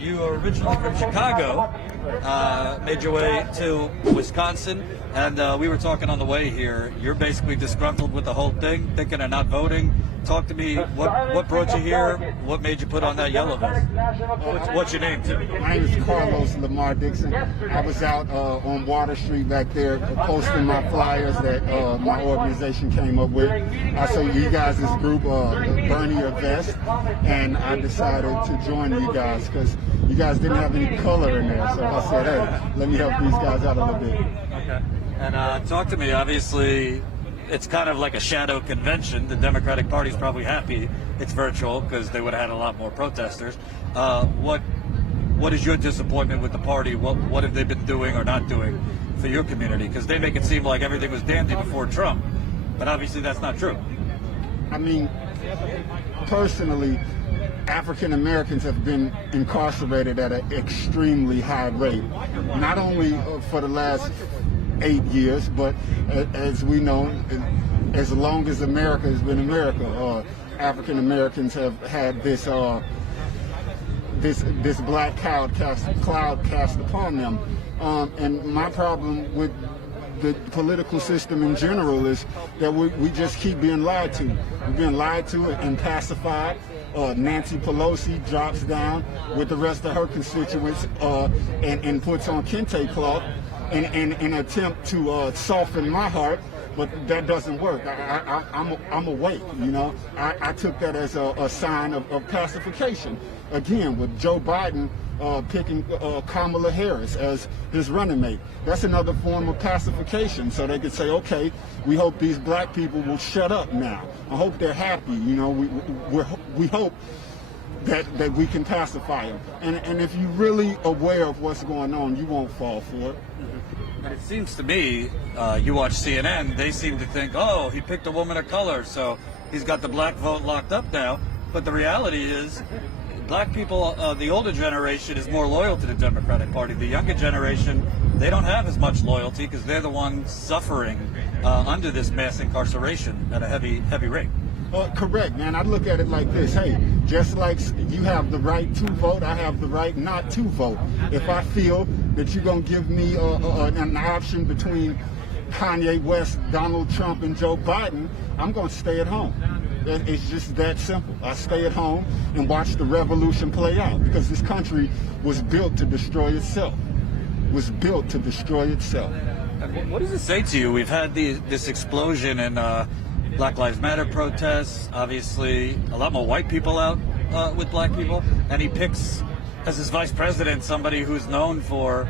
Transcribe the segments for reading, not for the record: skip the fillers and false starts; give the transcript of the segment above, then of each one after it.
you are originally from Chicago, made your way to Wisconsin, and we were talking on the way here. You're basically disgruntled with the whole thing, thinking of not voting. Talk to me. What brought you here? What made you put on that yellow vest? What's your name, too? My name is Carlos Lamar Dixon. I was out on Water Street back there posting my flyers that my organization came up with. I saw you guys' group, Burn Your Vest, and I decided to join you guys because you guys didn't have any color in there. So I said, hey, let me help these guys out a little bit. Okay. And talk to me. Obviously, it's kind of like a shadow convention. The Democratic Party's probably happy it's virtual because they would have had a lot more protesters. What is your disappointment with the party? What have they been doing or not doing for your community? Because they make it seem like everything was dandy before Trump, but obviously that's not true. I mean, personally, African Americans have been incarcerated at an extremely high rate, not only for the last 8 years, but as we know, as long as America has been America, African Americans have had this black cloud cast upon them. And my problem with the political system in general is that we just keep being lied to. We're being lied to and pacified. Nancy Pelosi drops down with the rest of her constituents and puts on kente cloth in an attempt to soften my heart, but that doesn't work. I'm awake, you know. I took that as a sign of pacification. Again, with Joe Biden picking Kamala Harris as his running mate. That's another form of pacification, so they could say, okay, we hope these black people will shut up now. I hope they're happy, you know. We hope that we can pacify them. And if you're really aware of what's going on, you won't fall for it. But it seems to me, you watch CNN, they seem to think, oh, he picked a woman of color, so he's got the black vote locked up now. But the reality is, black people, the older generation is more loyal to the Democratic Party. The younger generation, they don't have as much loyalty because they're the ones suffering under this mass incarceration at a heavy rate. Correct, man. I look at it like this. Hey, just like you have the right to vote, I have the right not to vote. If I feel that you're going to give me an option between Kanye West, Donald Trump, and Joe Biden, I'm going to stay at home. It's just that simple. I stay at home and watch the revolution play out because this country was built to destroy itself. Was built to destroy itself. What does it say to you? We've had this explosion in Black Lives Matter protests, obviously a lot more white people out with black people, and he picks as his vice president somebody who's known for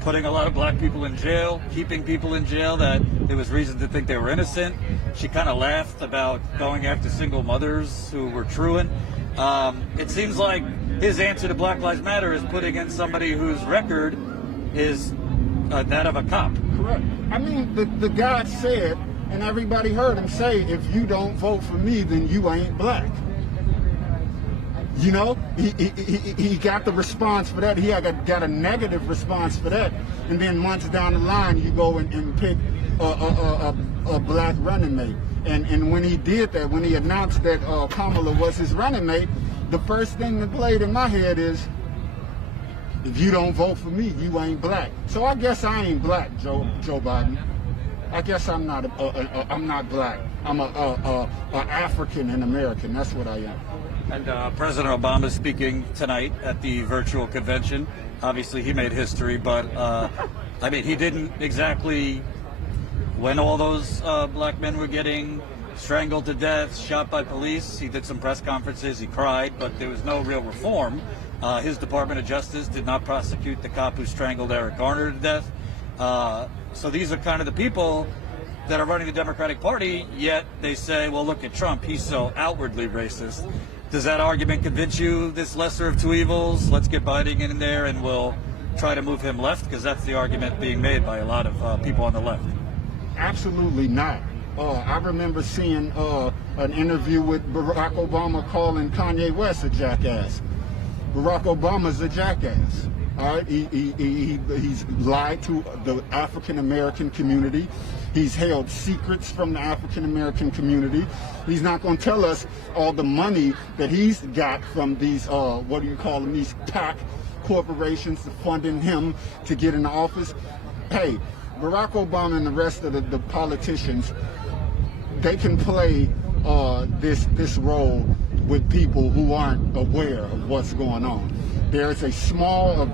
putting a lot of black people in jail, keeping people in jail that there was reason to think they were innocent. She kind of laughed about going after single mothers who were truant. It seems like his answer to Black Lives Matter is putting in somebody whose record is that of a cop. Correct. I mean, the guy said, and everybody heard him say, if you don't vote for me, then you ain't black. You know, he got the response for that. He got a negative response for that. And then months down the line, you go and pick a black running mate. And when he did that, when he announced that Kamala was his running mate, the first thing that played in my head is, if you don't vote for me, you ain't black. So I guess I ain't black, Joe Biden. I guess I'm not black. I'm a African and American. That's what I am. And President Obama speaking tonight at the virtual convention. Obviously, he made history, but I mean, he didn't exactly, when all those black men were getting strangled to death, shot by police, he did some press conferences, he cried, but there was no real reform. His Department of Justice did not prosecute the cop who strangled Eric Garner to death. So these are kind of the people that are running the Democratic Party, yet they say, well, look at Trump, he's so outwardly racist. Does that argument convince you, this lesser of two evils? Let's get Biden in there and we'll try to move him left? Because that's the argument being made by a lot of people on the left. Absolutely not. I remember seeing an interview with Barack Obama calling Kanye West a jackass. Barack Obama's a jackass. All right, he's lied to the African American community. He's held secrets from the African American community. He's not going to tell us all the money that he's got from these, what do you call them, these PAC corporations funding him to get in the office. Hey, Barack Obama and the rest of the politicians, they can play this role with people who aren't aware of what's going on. There's a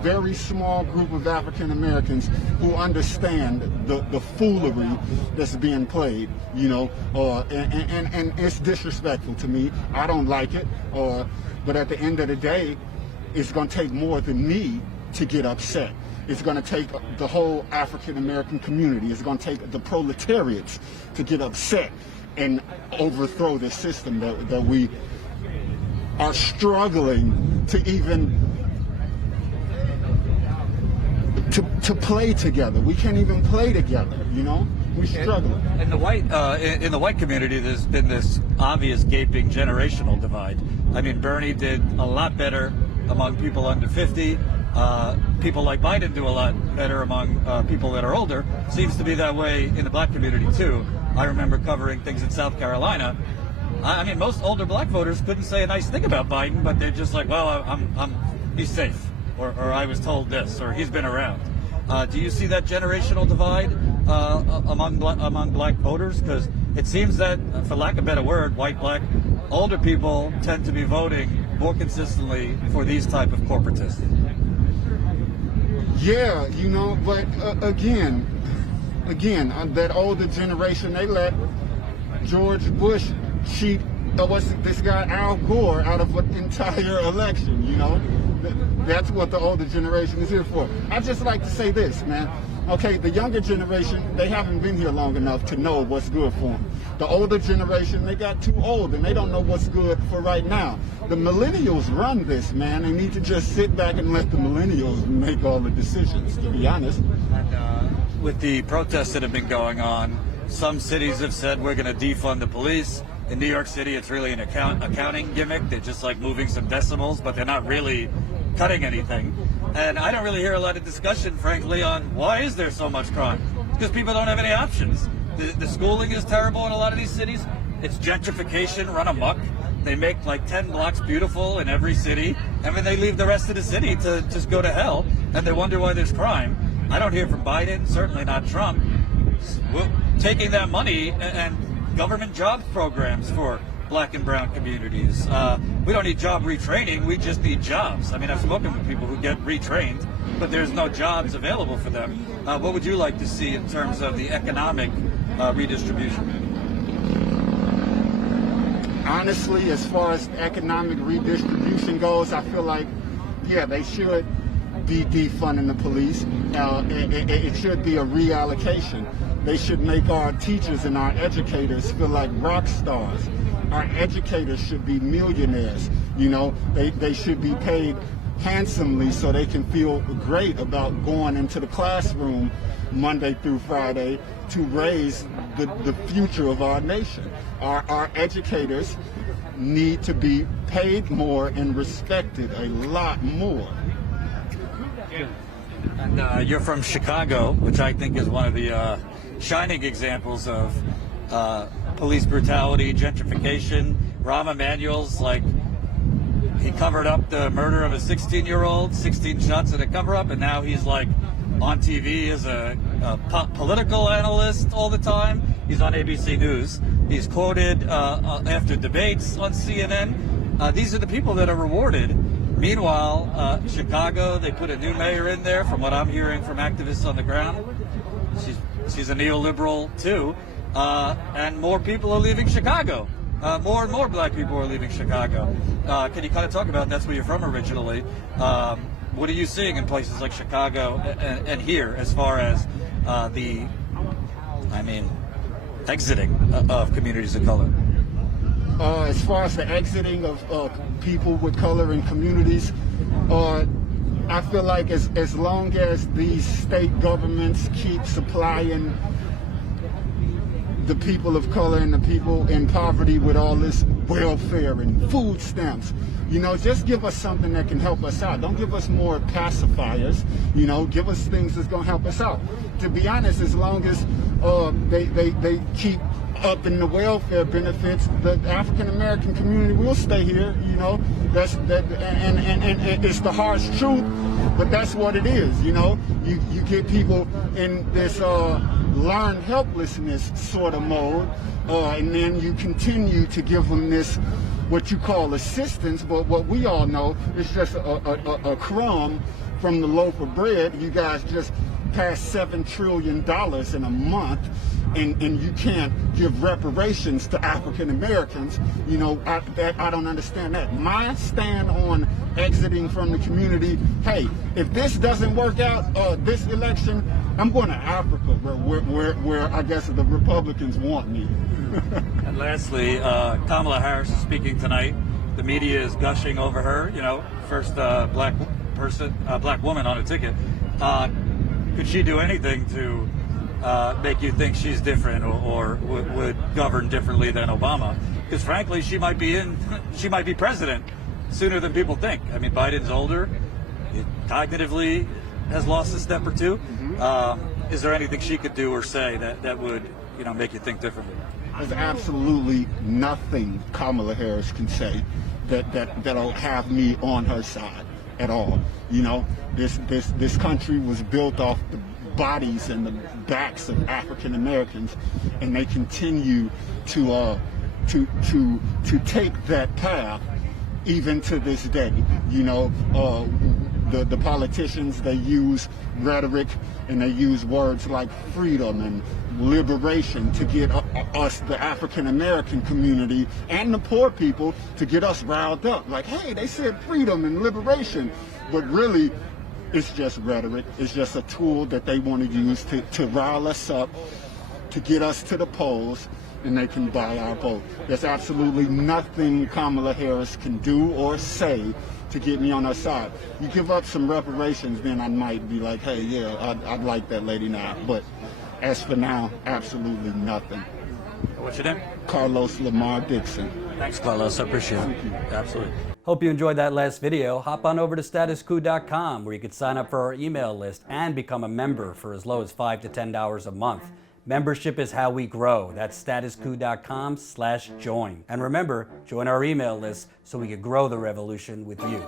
very small group of African Americans who understand the foolery that's being played, you know, and it's disrespectful to me. I don't like it, but at the end of the day, it's going to take more than me to get upset. It's going to take the whole African American community. It's going to take the proletariats to get upset and overthrow this system that we are struggling to even to play together. We can't even play together, you know? We struggle. In the white community, there's been this obvious gaping generational divide. I mean, Bernie did a lot better among people under 50. People like Biden do a lot better among people that are older. Seems to be that way in the black community too. I remember covering things in South Carolina. I mean, most older black voters couldn't say a nice thing about Biden, but they're just like, well, he's safe, or I was told this, or he's been around. Do you see that generational divide among black voters? Because it seems that, for lack of a better word, white, black, older people tend to be voting more consistently for these type of corporatists. Yeah, you know, but again, that older generation, they let George Bush cheat, what's this guy, Al Gore, out of an entire election, you know? That's what the older generation is here for. I just like to say this, man. Okay, the younger generation, they haven't been here long enough to know what's good for them. The older generation, they got too old and they don't know what's good for right now. The millennials run this, man. They need to just sit back and let the millennials make all the decisions, to be honest. And with the protests that have been going on, some cities have said we're going to defund the police. In New York City, it's really an accounting gimmick. They're just like moving some decimals, but they're not really cutting anything. And I don't really hear a lot of discussion, frankly, on why is there so much crime? Because people don't have any options. The schooling is terrible in a lot of these cities. It's gentrification run amok. They make like 10 blocks beautiful in every city, and then they leave the rest of the city to just go to hell, and they wonder why there's crime. I don't hear from Biden, certainly not Trump, taking that money and government jobs programs for black and brown communities. We don't need job retraining, we just need jobs. I mean, I've spoken with people who get retrained, but there's no jobs available for them. What would you like to see in terms of the economic redistribution? Honestly, as far as economic redistribution goes, I feel like, yeah, they should be defunding the police. It should be a reallocation. They should make our teachers and our educators feel like rock stars. Our educators should be millionaires. You know, they should be paid handsomely so they can feel great about going into the classroom Monday through Friday to raise the future of our nation. Our educators need to be paid more and respected a lot more. And you're from Chicago, which I think is one of the shining examples of police brutality, gentrification. Rahm Emanuel's like, he covered up the murder of a 16-year-old, 16 shots in a cover-up, and now he's like on TV as a political analyst all the time. He's on ABC News. He's quoted after debates on CNN. These are the people that are rewarded. Meanwhile, Chicago, they put a new mayor in there, from what I'm hearing from activists on the ground. She's a neoliberal too. And more people are leaving Chicago. More and more black people are leaving Chicago. Can you kind of talk about, that's where you're from originally, what are you seeing in places like Chicago and here as far as exiting of communities of color? As far as the exiting of people with color in communities, I feel like as long as these state governments keep supplying the people of color and the people in poverty with all this welfare and food stamps. You know, just give us something that can help us out. Don't give us more pacifiers. You know, give us things that's going to help us out. To be honest, as long as they keep upping the welfare benefits, the African American community will stay here. You know, and it's the harsh truth, but that's what it is. You know, you get people in this learned helplessness sort of mode, and then you continue to give them this, what you call assistance, but what we all know is just a crumb from the loaf of bread. You guys just passed $7 trillion in a month, and you can't give reparations to African Americans. You know, I don't understand that. My stand on exiting from the community, hey, if this doesn't work out, this election, I'm going to Africa, where I guess the Republicans want me. And lastly, Kamala Harris is speaking tonight. The media is gushing over her. You know, first black woman on a ticket. Could she do anything to make you think she's different or would govern differently than Obama? Because frankly, she might be president sooner than people think. I mean, Biden's older, he cognitively has lost a step or two. Is there anything she could do or say that would, you know, make you think differently? There's absolutely nothing Kamala Harris can say that'll have me on her side at all. You know, this country was built off the bodies and the backs of African Americans, and they continue to take that path even to this day. You know, the politicians, they use rhetoric and they use words like freedom and liberation to get us, the African American community and the poor people, to get us riled up. Like, hey, they said freedom and liberation, but really it's just rhetoric. It's just a tool that they want to use to rile us up, to get us to the polls, and they can buy our vote. There's absolutely nothing Kamala Harris can do or say to get me on her side. You give up some reparations, then I might be like, hey, yeah, I'd like that lady now. But as for now, absolutely nothing. What's your name? Carlos Lamar Dixon. Thanks, Carlos. I appreciate it. Thank you. Absolutely. Hope you enjoyed that last video. Hop on over to statuscoup.com where you can sign up for our email list and become a member for as low as $5 to $10 a month. Membership is how we grow. That's statuscoup.com/join. And remember, join our email list so we can grow the revolution with you.